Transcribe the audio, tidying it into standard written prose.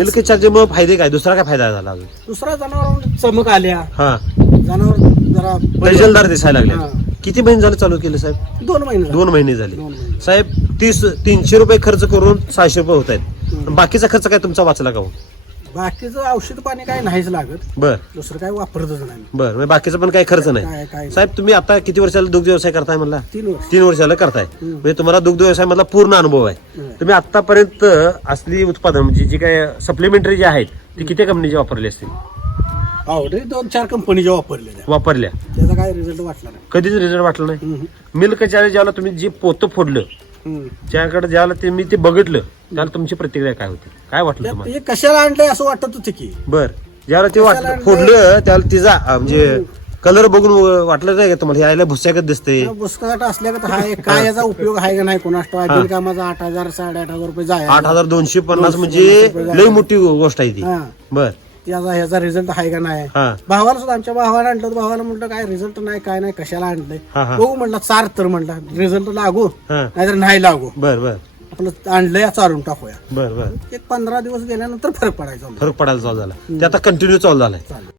Milk चार्जरमुळे फायदे काय, दुसरा काय फायदा झाला अजून? दुसरा जनावर चमक आल्या, हा, जनावर जरा दर्जेदार दिसायला हा. लागले. किती महिने झाले चालू केलं साहेब? 2 महिने झाले. 2 महिने झाले. 2 महिने. साहेब 300 रुपये खर्च करून 600 रुपये होत आहेत. बाकीचा खर्च काय तुमचा वाचला का हो? बाकीचं औषध पाणी काय नाहीच लागत, बर दुसरं काय वापरतच नाही. बर, म्हणजे बाकीचा पण काही खर्च नाही. काय साहेब तुम्ही आता किती वर्षाला दुग्ध व्यवसाय करताय म्हणला? 3 वर्ष. 3 वर्षाला करताय. म्हणजे तुम्हाला दुग्ध व्यवसाय मधला पूर्ण अनुभव आहे. हम्म. तुम्ही आतापर्यंत असली उत्पादन म्हणजे जी काय सप्लिमेंटरी जे आहेत ती किती कंपनीचे वापरले असतील? ऑलरेडी 2-4 कंपनीच्या वापरलेल्या, वापरल्या, त्याचा काय रिझल्ट वाटला नाही. कधीच रिझल्ट वाटला नाही. हम्म. मिल्क ज्याला तुम्ही जे पोतं फोडलं हम्म. त्याकडे ज्याला ते मी ते बघितलं त्याला तुमची प्रतिक्रिया काय होती, काय वाटलं तुम्हाला? हे कशाला आणलंय असं वाटत होतं की, बर, ज्यावेळेला ते कशाला वाटलं फोडलं त्याला तिचा म्हणजे कलर बघून वाटलं नाही का तुम्हाला यायला भुस्यागत दिसते? बुसकाट असल्या का हाय, काय याचा उपयोग आहे का नाही कोणास ठाऊक. बिनकामाचा 8,000 8,500 रुपये जाय, 8,250 म्हणजे लई मोठी गोष्ट आहे ती. हा, बर, याचा रिझल्ट आहे का नाही. हा, भावाला सुद्धा, आमच्या भावाला आणलं तर भावाला म्हटलं काय रिझल्ट नाही, काय नाही, कशाला आणलंय. हा, हा. बघू म्हटलं, चार तर म्हटलं रिझल्ट लागू हा, नाहीतर नाही लागू, बर बर आपलं आणलंय चालून टाकूया. बर बर, एक 15 दिवस गेल्यानंतर फरक पडायचा. फरक पडायला चालू झाला. ते आता कंटिन्यू चालू झालाय. चालेल.